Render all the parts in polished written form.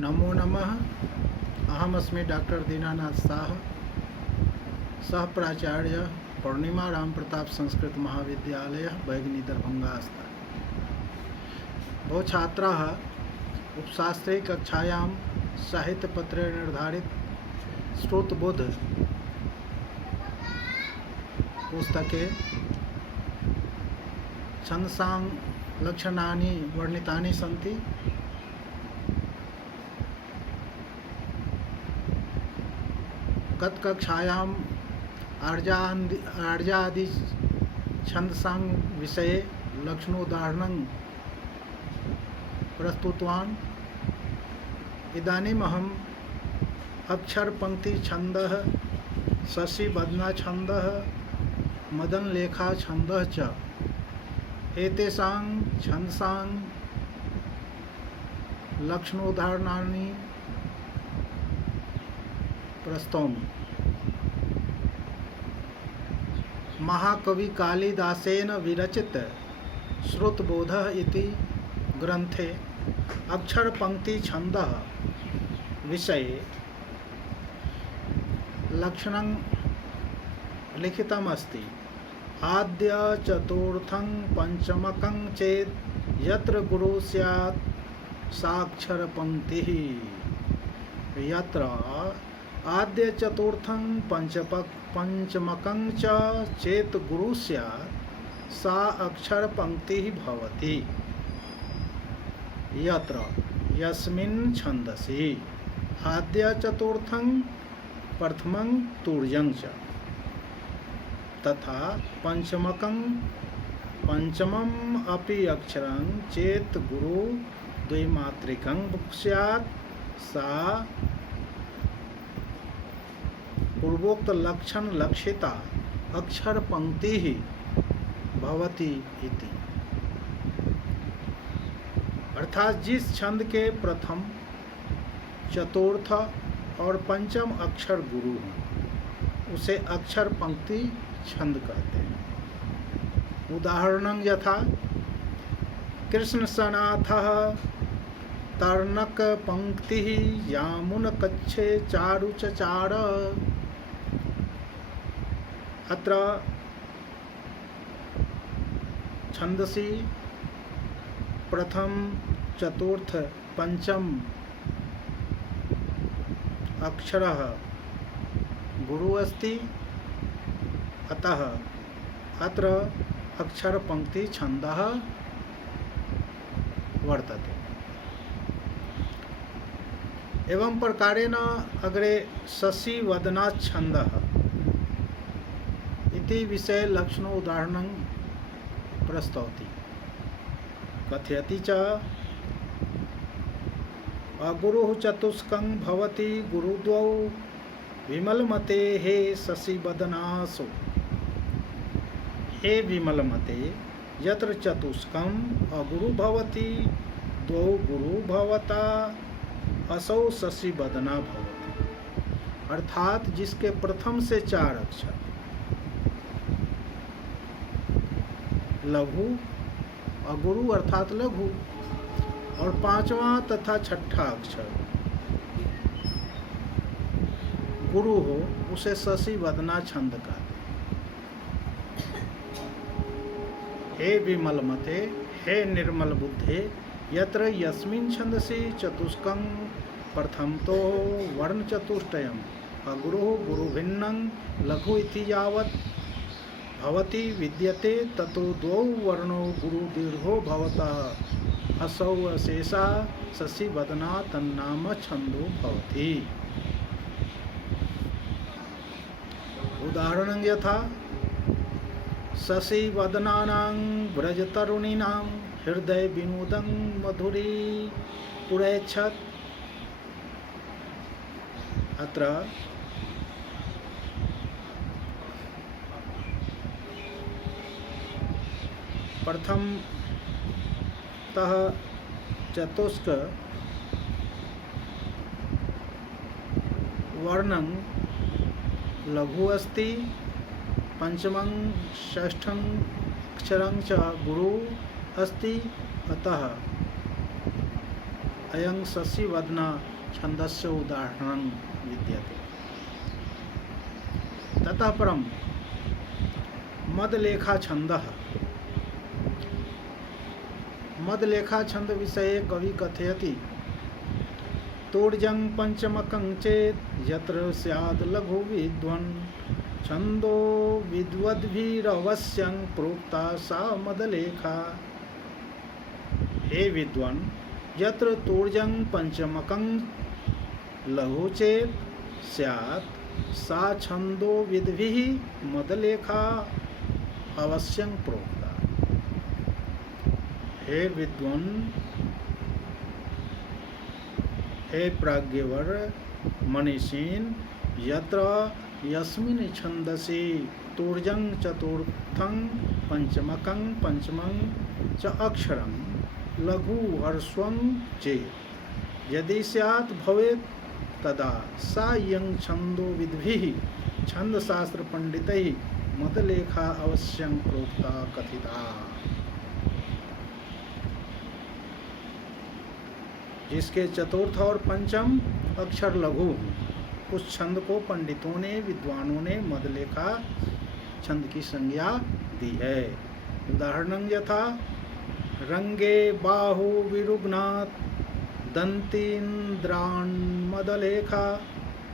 नमो नमः। अहमस्मि डॉक्टर दीनानाथ साह, सह प्राचार्य पूर्णिमा राम प्रताप संस्कृत महाविद्यालय बैगनी दरभंगास्थ। भो छात्राः उपशास्त्री कक्षायां साहित्यपत्रे निर्धारित श्रुतबुद्ध पुस्तके छन्दसां लक्षणानि वर्णितानि सन्ति। कक्षायाम् आर्यादि छन्दसां विषये लक्षणोदाहरणं प्रस्तुतवान्। इदानीमहम् अक्षरपङ्क्तिछन्दः, शशिवदनाछन्दः, मदनलेखाछन्दः च एतेषां छन्दसां लक्षणोदाहरणानि प्रस्तौमि। महाकवि कालिदासेन विरचित श्रुतबोधः इति ग्रन्थे अक्षरपङ्क्तिछन्दः विषये लक्षणं लिखितमस्ति। आद्य चतुर्थं पंचमकं चेत् यत्र गुरुः स्यात् साक्षरपङ्क्तिः। यत्र आद्य चतुर्थं पंचमकं च चेत् गुरुः स्यात् सा अक्षरपङ्क्तिः भवति। यत्र यस्मिन् छन्दसि आद्य चतुर्थं प्रथमं तुर्यं च तथा पंचमकं पंचमम् अपि अक्षरं चेत् गुरु द्विमात्रिकं स्यात् सा पूर्वोक्त लक्षण लक्षिता अक्षर पंक्ति ही भवति इति। अर्थात जिस छंद के प्रथम, चतुर्थ और पंचम अक्षर गुरु हैं उसे अक्षर पंक्ति छंद कहते हैं। उदाहरणं यथा कृष्णसनाथः तर्णक पंक्ति यामुन कच्छे चारु चचार। अत्र छन्दसि प्रथम, चतुर्थ, पंचम अक्षरः गुरुः अस्ति, अतः अत्र अक्षरपङ्क्तिछन्दः वर्तते। एवं प्रकारेण अग्रे शशिवदनाच्छन्दः इति विषये लक्षणोदाहरणं प्रस्तौति। कथयति च अगुरुः चतुष्कं भवति गुरुद्वौ विमलमते हे शशिवदनासो। हे विमलमते यत्र चतुष्कं अगुरु भवति द्वौ गुरु भवता असौ शशिवदना भवति। अर्थात जिसके प्रथम से चार अक्षर लघु, अगुरु अर्थात लघु, और पांचवा तथा छठा अक्षर गुरु हो उसे शशिवदना छंद कहते। हे विमलमते, हे निर्मल बुद्धे, यत्र यस्मिन् छन्दसि चतुष्कं प्रथमतो वर्णचतुष्टयम् अगुरुः गुरुभिन्नं लघु इति यावत् भवति विद्यते ततो द्वौ वर्णो गुरु दीर्घो भवतः असौ अशेषा शशिवदना तन्नाम छन्दो भवति। उदाहरणं यथा शशिवदनानां व्रजतरुणीनां हृदय विनोदं मधुरी पुरैच्छत्। अत्र प्रथमतः चतुष्क वर्णं लघु अस्ति, पंचमं षष्ठं अक्षरं च गुरु अस्ति, अतः अयं शशिवदना छन्दस्य उदाहरणं विद्यते। ततः परं मदलेखा छन्दः। मदलेखा छंद विषये कवि कथयति तोर्जं पंचमकं चेत् यत्र स्यात् लघु विद्वन् छंदो विद्वद्भिरवश्यं प्रोक्ता सा मदलेखा। हे विद्वान, यत्र तोर्जं पंचमकं लघु चेत् स्यात् सा छंदो विद्भिः मदलेखा अवश्यं प्रोक्ता। हे विद्वान, हे प्राज्ञवर मनीषीन्, यत्र यस्मिन् छन्दसि तोर्जं चतुर्थं पंचमकं पंचमं च अक्षरं लघु ह्रस्वं चेत् यदि स्यात् भवेत् तदा सा इयं छन्दो विद्भिः छन्दशास्त्र पंडितैः मदलेखा अवश्यं प्रोक्ता कथिता। जिसके चतुर्थ और पंचम अक्षर लघु, उस छंद को पंडितों ने विद्वानों ने मदलेखा छंद की संज्ञा दी है। उदाहरणं यथा रंगे बाहु विरुग्नात् दंतीन्द्रान्मदलेखा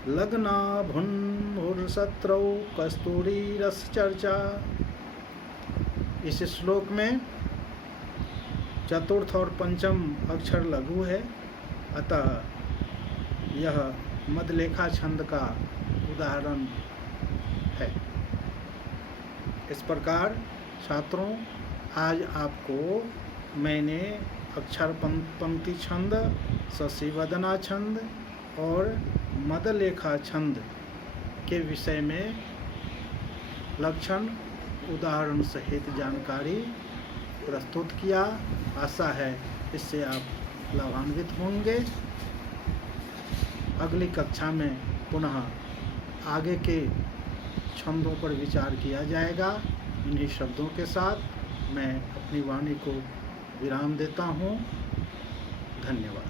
लग्ना भुन्हुर्शत्रौ कस्तूरी रस चर्चा। इस श्लोक में चतुर्थ और पंचम अक्षर लघु है, अतः यह मदलेखा छंद का उदाहरण है। इस प्रकार छात्रों, आज आपको मैंने अक्षर पंक्ति छंद, शशिवदना छंद और मदलेखा छंद के विषय में लक्षण उदाहरण सहित जानकारी प्रस्तुत किया। आशा है इससे आप लाभान्वित होंगे। अगली कक्षा में पुनः आगे के छंदों पर विचार किया जाएगा। इन्हीं शब्दों के साथ मैं अपनी वाणी को विराम देता हूँ। धन्यवाद।